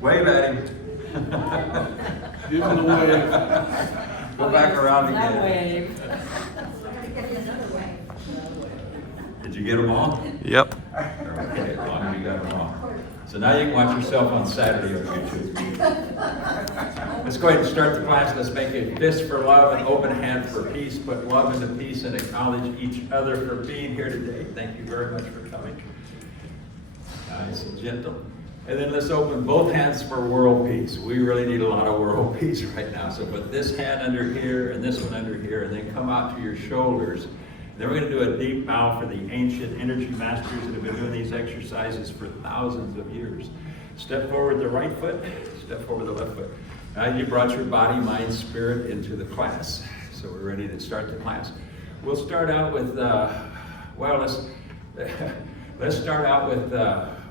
Wave at him. Give him the wave. Go back around again. Wave. Did you get them all? Yep. Okay, as long as you got them all. So now you can watch yourself on Saturday on YouTube. Let's go ahead and start the class. Let's make a fist for love and open hand for peace. Put love into peace and acknowledge each other for being here today. Thank you very much for coming. Nice and gentle. And then let's open both hands for world peace. We really need a lot of world peace right now. So put this hand under here and this one under here, and then come out to your shoulders. Then we're going to do a deep bow for the ancient energy masters that have been doing these exercises for thousands of years. Step forward the right foot, step forward the left foot. Now you brought your body, mind, spirit into the class. So we're ready to start the class. We'll start out with, let's start out with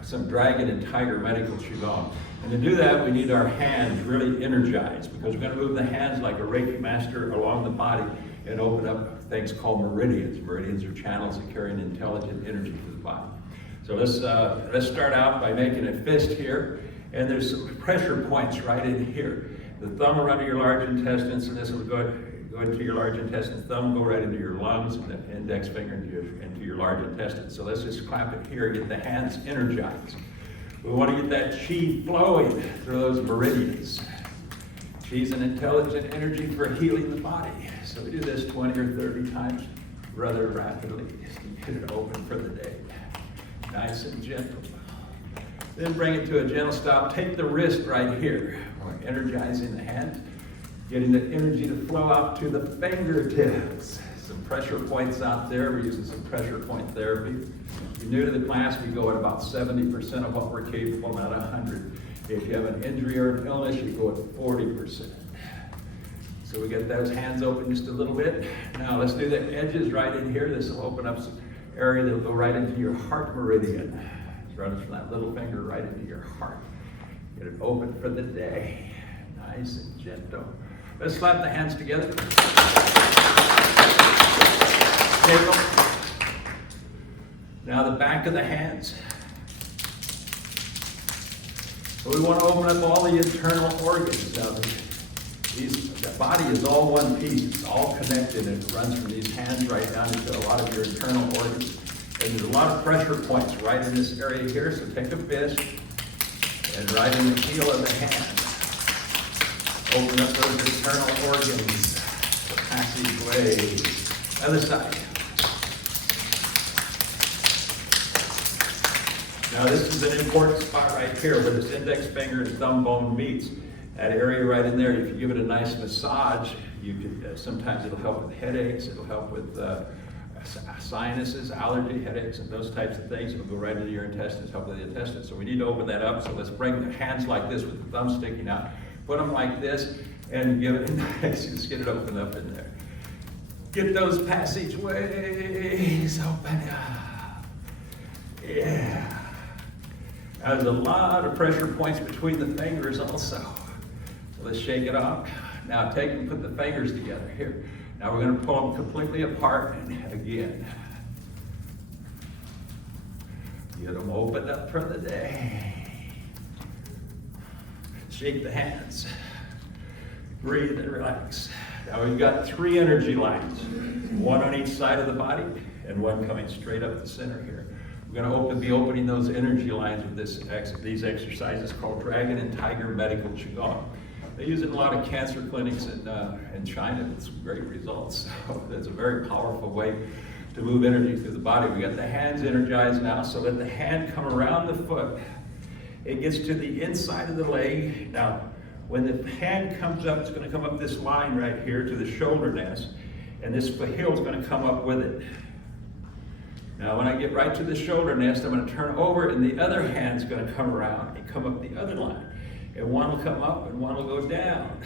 some dragon and tiger medical Qigong. And to do that, we need our hands really energized, because we're going to move the hands like a Reiki master along the body and open up things called meridians. Meridians are channels that carry an intelligent energy to the body. So let's start out by making a fist here, and there's some pressure points right in here. The thumb will run to your large intestines, and this will go into your large intestine. Thumb go right into your lungs, and the index finger into your large intestine. So let's just clap it here, get the hands energized. We want to get that chi flowing through those meridians. Chi is an intelligent energy for healing the body. So we do this 20 or 30 times rather rapidly to get it open for the day. Nice and gentle. Then bring it to a gentle stop. Take the wrist right here. We're energizing the hand, getting the energy to flow out to the fingertips. Some pressure points out there. We're using some pressure point therapy. If you're new to the class, we go at about 70% of what we're capable, not 100. If you have an injury or an illness, you go at 40%. So we get those hands open just a little bit. Now let's do the edges right in here. This will open up some area that will go right into your heart meridian. It runs from that little finger right into your heart. Get it open for the day. Nice and gentle. Let's slap the hands together. Take them. Now the back of the hands. So we want to open up all the internal organs. Now the body is all one piece. It's all connected, and it runs from these hands right down into a lot of your internal organs. And there's a lot of pressure points right in this area here. So take a fist and right in the heel of the hand. Open up those internal organs, the passageways. Other side. Now this is an important spot right here where this index finger and thumb bone meets. That area right in there, if you give it a nice massage, you can, sometimes it'll help with headaches, it'll help with sinuses, allergy, headaches, and those types of things. It'll go right into your intestines, help with the intestines. So we need to open that up. So let's bring the hands like this with the thumb sticking out. Put them like this and give it a nice, just get it open up in there. Get those passageways open up. Yeah. Now, there's a lot of pressure points between the fingers also. So let's shake it off. Now take and put the fingers together here. Now we're going to pull them completely apart and again. Get them opened up for the day. Shake the hands. Breathe and relax. Now we've got 3 energy lines. One on each side of the body and one coming straight up the center here. We're going to be opening those energy lines with these exercises called Dragon and Tiger Medical Qigong. They use it in a lot of cancer clinics in China with some great results. So it's a very powerful way to move energy through the body. We got the hands energized now, so let the hand come around the foot. It gets to the inside of the leg. Now, when the hand comes up, it's going to come up this line right here to the shoulder nest, and this heel is going to come up with it. Now, when I get right to the shoulder nest, I'm going to turn over, and the other hand's going to come around and come up the other line. And one will come up, and one will go down.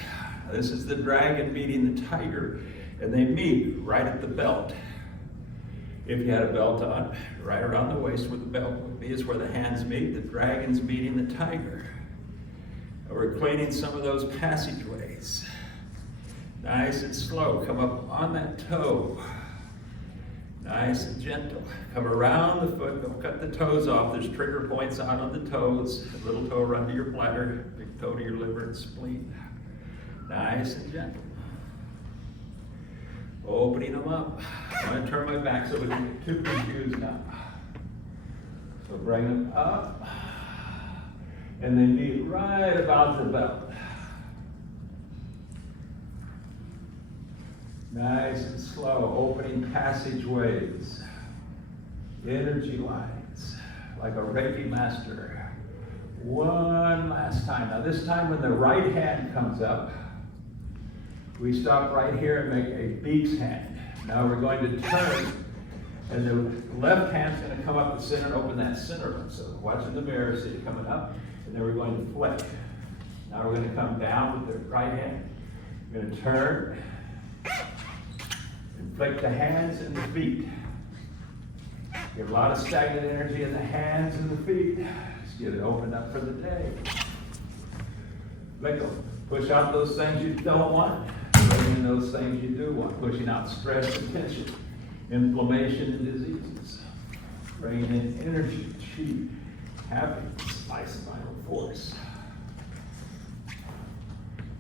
This is the dragon meeting the tiger, and they meet right at the belt. If you had a belt on, right around the waist where the belt would be is where the hands meet. The dragon's meeting the tiger. And we're cleaning some of those passageways. Nice and slow. Come up on that toe. Nice and gentle. Come around the foot, don't cut the toes off. There's trigger points out on the toes. Little toe run to your bladder, big toe to your liver and spleen. Nice and gentle. Opening them up. I'm going to turn my back so we can get too confused now. So bring them up. And then be right about the belt. Nice and slow, opening passageways, energy lines, like a Reiki master. One last time. Now this time when the right hand comes up, we stop right here and make a beak's hand. Now we're going to turn, and the left hand's going to come up the center and open that center one. So watch in the mirror, see it coming up, and then we're going to flick. Now we're going to come down with the right hand. We're going to turn, and flick the hands and the feet. Get a lot of stagnant energy in the hands and the feet. Just get it opened up for the day. Flick them. Push out those things you don't want. Bring in those things you do want. Pushing out stress and tension, inflammation and diseases. Bringing in energy, chi, happiness, life and vital force.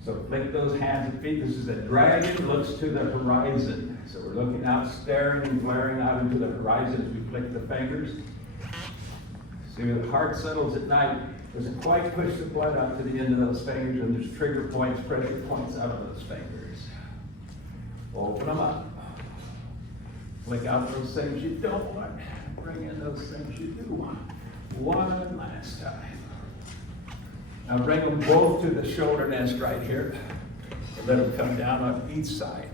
So flick those hands and feet. This is a dragon looks to the horizon. So we're looking out, staring and glaring out into the horizon as we flick the fingers. See, the heart settles at night. Doesn't quite push the blood out to the end of those fingers, and there's trigger points, pressure points out of those fingers. Open them up. Flick out those things you don't want. Bring in those things you do want. One last time. Now bring them both to the shoulder nest right here. And let them come down on each side.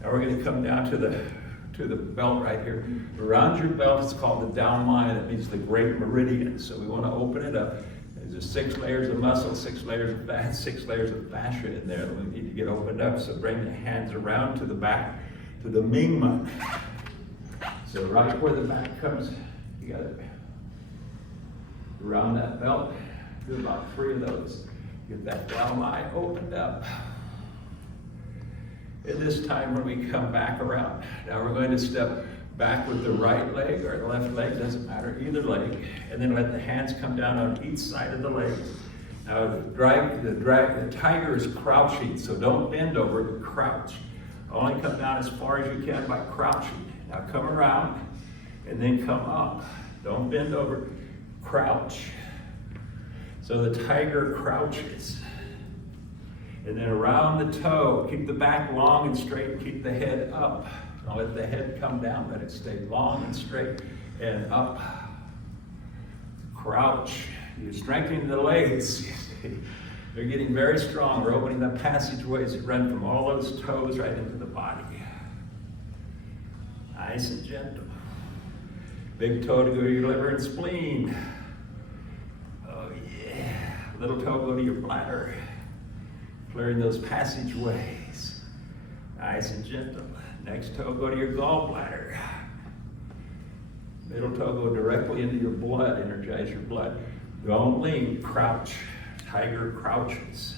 Now we're going to come down to the belt right here. Around your belt, it's called the down line. That means the great meridian. So we want to open it up. There's 6 layers of muscle, 6 layers of fat, 6 layers of fascia in there that we need to get opened up. So bring the hands around to the back, to the Mingmen. So right where the back comes, you got it around that belt. Do about 3 of those. Get that down line opened up. And this time when we come back around, now we're going to step back with the right leg or the left leg, doesn't matter, either leg, and then let the hands come down on each side of the leg. Now the tiger is crouching, so don't bend over, but crouch. Only come down as far as you can by crouching. Now come around and then come up. Don't bend over, crouch. So the tiger crouches. And then around the toe, keep the back long and straight, keep the head up. Don't let the head come down, let it stay long and straight and up. Crouch. You're strengthening the legs. They're getting very strong. We're opening the passageways that run from all those toes right into the body. Nice and gentle. Big toe to go to your liver and spleen. Oh yeah. Little toe go to your bladder. Clearing those passageways. Nice and gentle. Next toe go to your gallbladder. Middle toe go directly into your blood, energize your blood. Don't lean, crouch. Tiger crouches.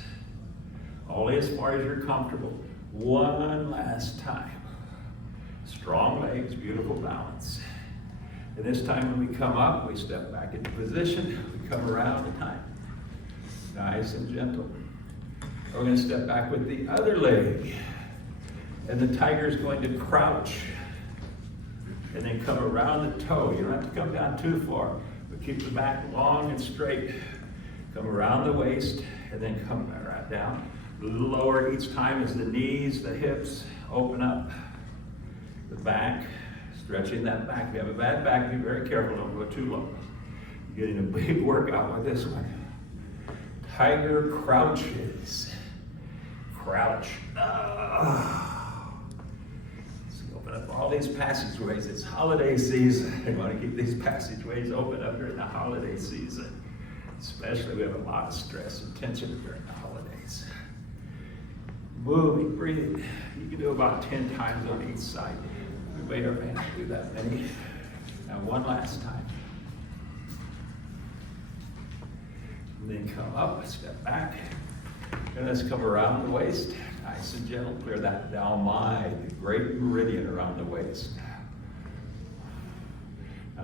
Only as far as you're comfortable. One last time. Strong legs, beautiful balance. And this time when we come up, we step back into position. We come around the time. Nice and gentle. We're going to step back with the other leg. And the tiger's going to crouch. And then come around the toe. You don't have to come down too far, but keep the back long and straight. Come around the waist, and then come right down. A little lower each time as the knees, the hips open up. The back, stretching that back. If you have a bad back, be very careful, don't go too low. You're getting a big workout with this one. Tiger crouches. Crouch. Open up all these passageways. It's holiday season. You want to keep these passageways open up during the holiday season. Especially, we have a lot of stress and tension during the holidays. Moving, breathing. You can do about 10 times on each side. We may or may not do that many. Now, one last time. And then come up, step back. And let's come around the waist. Nice and gentle. Clear that down line, the great meridian around the waist.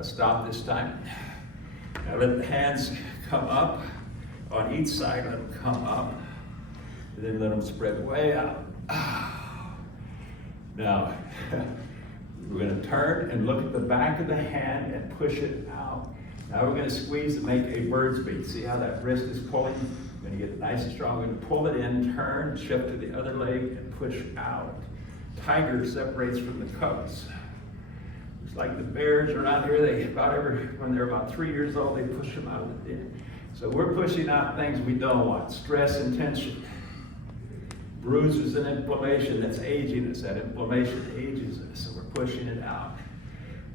Stop this time. Now let the hands come up on each side, let them come up, and then let them spread way out. Now, we're going to turn and look at the back of the hand and push it out. Now we're going to squeeze and make a bird's beat. See how that wrist is pulling? We're going to get nice and strong. We're going to pull it in, turn, shift to the other leg, and push out. Tiger separates from the cubs. It's like the bears around here, when they're about 3 years old, they push them out of the den. So we're pushing out things we don't want. Stress and tension. Bruises and inflammation that's aging us. That inflammation ages us, so we're pushing it out.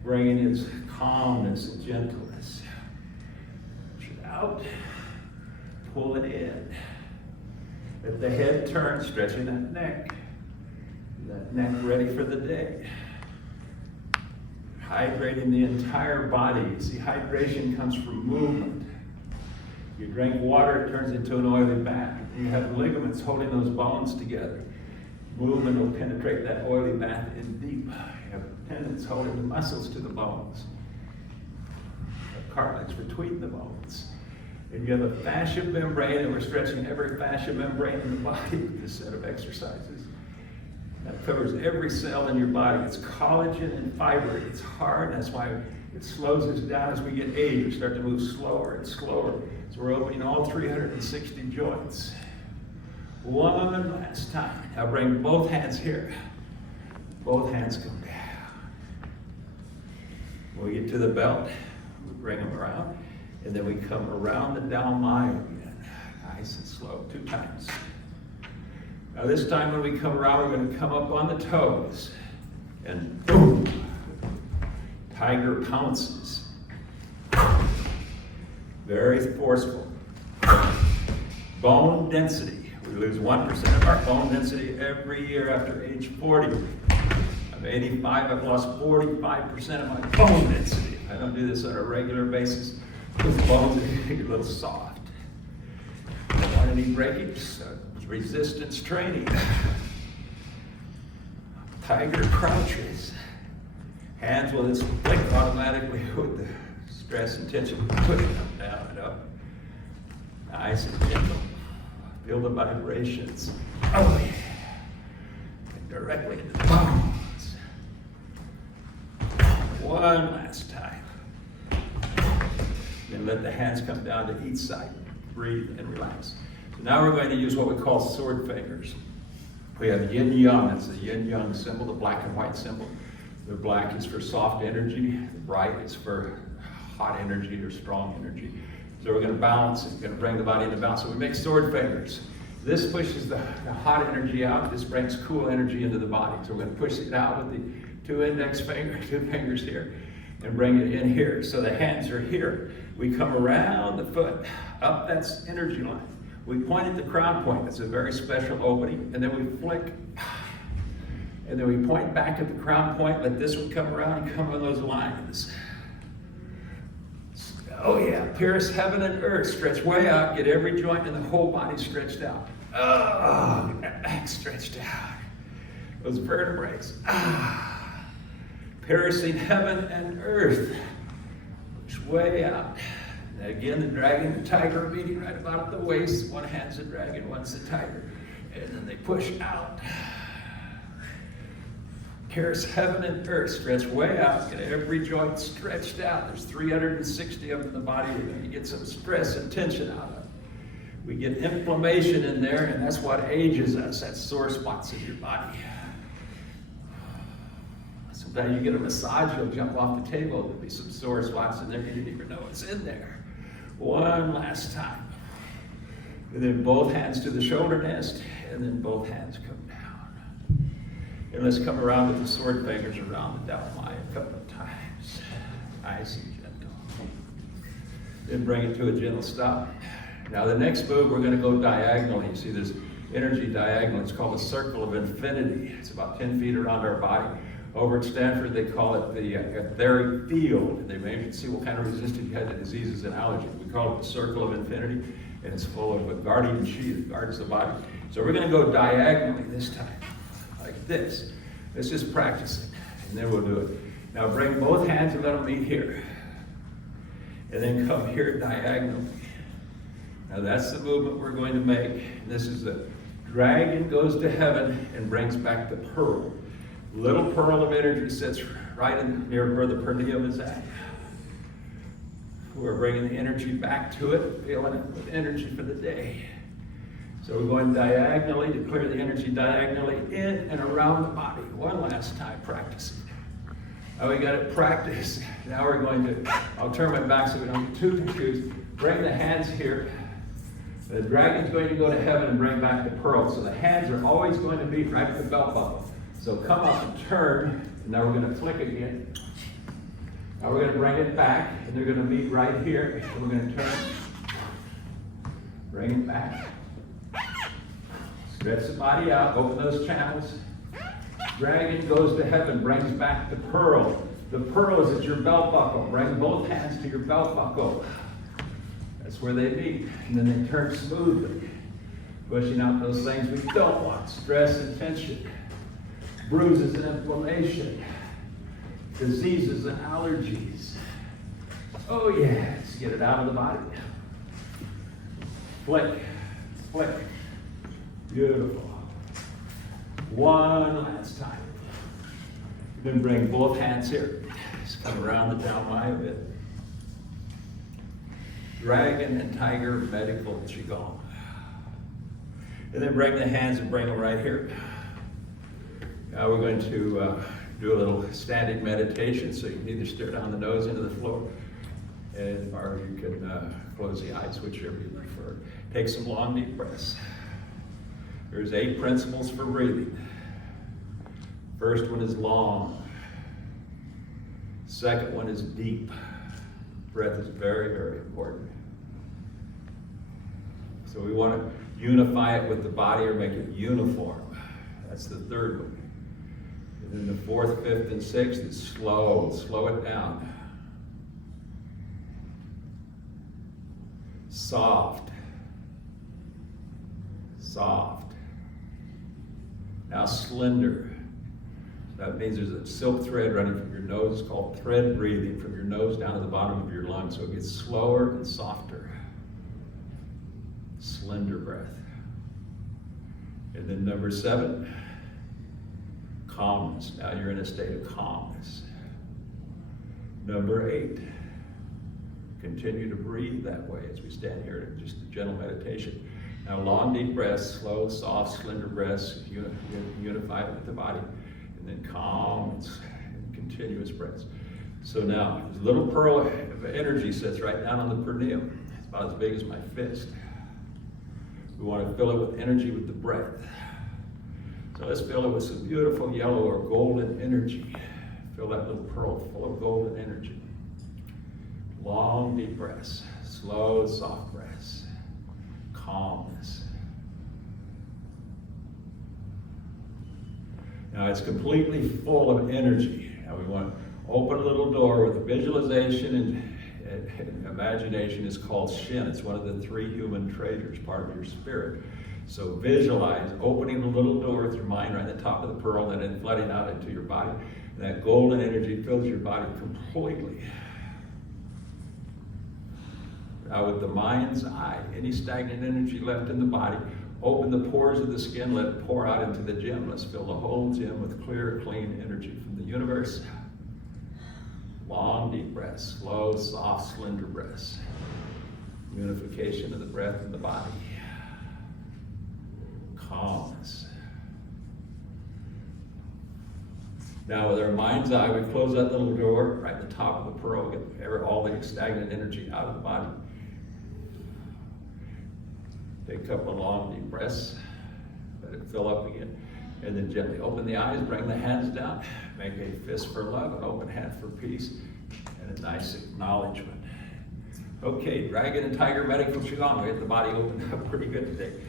Bringing in calmness and gentleness. Push it out. Pull it in. Let the head turn, stretching that neck. That neck ready for the day. Hydrating the entire body. You see, hydration comes from movement. You drink water, it turns into an oily bath. You have ligaments holding those bones together. Movement will penetrate that oily bath in deep. You have tendons holding the muscles to the bones. You have cartilage between the bones. And you have a fascia membrane, and we're stretching every fascia membrane in the body with this set of exercises. That covers every cell in your body. It's collagen and fiber. It's hard. That's why it slows us down as we get age. We start to move slower and slower. So we're opening all 360 joints. One last time. Now bring both hands here. Both hands come down. When we get to the belt, we bring them around. And then we come around the down mile again. Nice and slow. 2 times. Now this time when we come around, we're going to come up on the toes. And boom! Tiger pounces. Very forceful. Bone density. We lose 1% of our bone density every year after age 40. I'm 85, I've lost 45% of my bone density. I don't do this on a regular basis. Those bones are getting a little soft. I don't want any breakage, so resistance training. Tiger crouches. Hands will just flick automatically with the stress and tension. Push them down and up. Nice and gentle. Feel the vibrations. Oh yeah. And directly into the bones. One last time. Then let the hands come down to each side. Breathe and relax. So now we're going to use what we call sword fingers. We have yin-yang. It's the yin-yang symbol, the black and white symbol. The black is for soft energy. The bright is for hot energy or strong energy. So we're going to balance it. We're going to bring the body into balance. So we make sword fingers. This pushes the hot energy out. This brings cool energy into the body. So we're going to push it out with the 2 index fingers, 2 fingers here, and bring it in here. So the hands are here. We come around the foot, up that's energy line. We point at the crown point. That's a very special opening. And then we flick. And then we point back at the crown point. Let this one come around and come on those lines. Oh yeah, pierce heaven and earth. Stretch way out. Get every joint in the whole body stretched out. Oh, back stretched out. Those vertebrae. Piercing heaven and earth. Push way out. And again, the dragon and the tiger are meeting right about at the waist. One hand's the dragon, one's the tiger. And then they push out. Pierce heaven and earth. Stretch way out. Get every joint stretched out. There's 360 of them in the body. We're going to get some stress and tension out of it. We get inflammation in there, and that's what ages us. That's sore spots in your body. Sometimes you get a massage, you'll jump off the table. There'll be some sore spots in there. You didn't even know it's in there. One last time. And then both hands to the shoulder nest, and then both hands come down. And let's come around with the sword fingers around the down line a couple of times. Nice and gentle. Then bring it to a gentle stop. Now the next move, we're going to go diagonally. You see this energy diagonal. It's called the circle of infinity. It's about 10 feet around our body. Over at Stanford, they call it the etheric field. They measure to see what kind of resistance you had to diseases and allergies. We call it the circle of infinity, and it's full of a guardian chi that guards the body. So we're going to go diagonally this time, like this. Let's just practice it, and then we'll do it. Now bring both hands and let them meet here. and then come here diagonally. Now that's the movement we're going to make. This is the dragon goes to heaven and brings back the pearl. Little pearl of energy sits right in near where the perineum is at. We're bringing the energy back to it, filling it with energy for the day. So we're going diagonally to clear the energy diagonally in and around the body. One last time practicing. Now we got it practiced. Now we're going to, I'll turn my back so we don't get too confused. Bring the hands here. The dragon's going to go to heaven and bring back the pearl. So the hands are always going to be right at the belt buckle. So come up and turn, and now we're going to flick again. Now we're going to bring it back, and they're going to meet right here. So we're going to turn, bring it back. Stretch the body out, open those channels. Dragon goes to heaven, brings back the pearl. The pearl is at your belt buckle. Bring both hands to your belt buckle. That's where they meet. And then they turn smoothly, pushing out those things we don't want. Stress and tension, bruises and inflammation, diseases and allergies. Oh yes, get it out of the body. Flick, flick. Beautiful. One last time. Then bring both hands here. Just come around the down line a bit. Dragon and Tiger Medical Qigong. And then bring the hands and bring them right here. Now we're going to do a little standing meditation, so you can either stare down the nose into the floor, or you can close the eyes, whichever you prefer. Take some long, deep breaths. There's 8 principles for breathing. First one is long. Second one is deep. Breath is very, very important. So we want to unify it with the body or make it uniform. That's the third one. And then the fourth, fifth, and sixth is slow. Slow it down. Soft. Soft. Now slender. That means there's a silk thread running from your nose. It's called thread breathing, from your nose down to the bottom of your lungs. So it gets slower and softer. Slender breath. And then number 7, calmness. Now you're in a state of calmness. Number 8, continue to breathe that way as we stand here in just a gentle meditation. Now long, deep breaths, slow, soft, slender breaths, unify it with the body. And then calm and continuous breaths. So now, this little pearl of energy sits right down on the perineum. It's about as big as my fist. We want to fill it with energy with the breath. So let's fill it with some beautiful yellow or golden energy. Fill that little pearl full of golden energy. Long, deep breaths. Slow, soft breaths. Calmness. Now it's completely full of energy. Now we want to open a little door with visualization and imagination. Is called Shin. It's one of the 3 human treasures, part of your spirit. So visualize opening a little door with your mind right at the top of the pearl and then flooding out into your body. And that golden energy fills your body completely. Now with the mind's eye, any stagnant energy left in the body, open the pores of the skin, let it pour out into the gym. Let's fill the whole gym with clear, clean energy from the universe. Long, deep breaths, slow, soft, slender breaths. Unification of the breath and the body. Calmness. Now with our mind's eye, we close that little door right at the top of the pearl, get all the stagnant energy out of the body. Take a couple of long, deep breaths. Let it fill up again. And then gently open the eyes, bring the hands down. Make a fist for love, an open hand for peace, and a nice acknowledgement. Okay, Dragon and Tiger Medical Qigong. We get the body opened up pretty good today.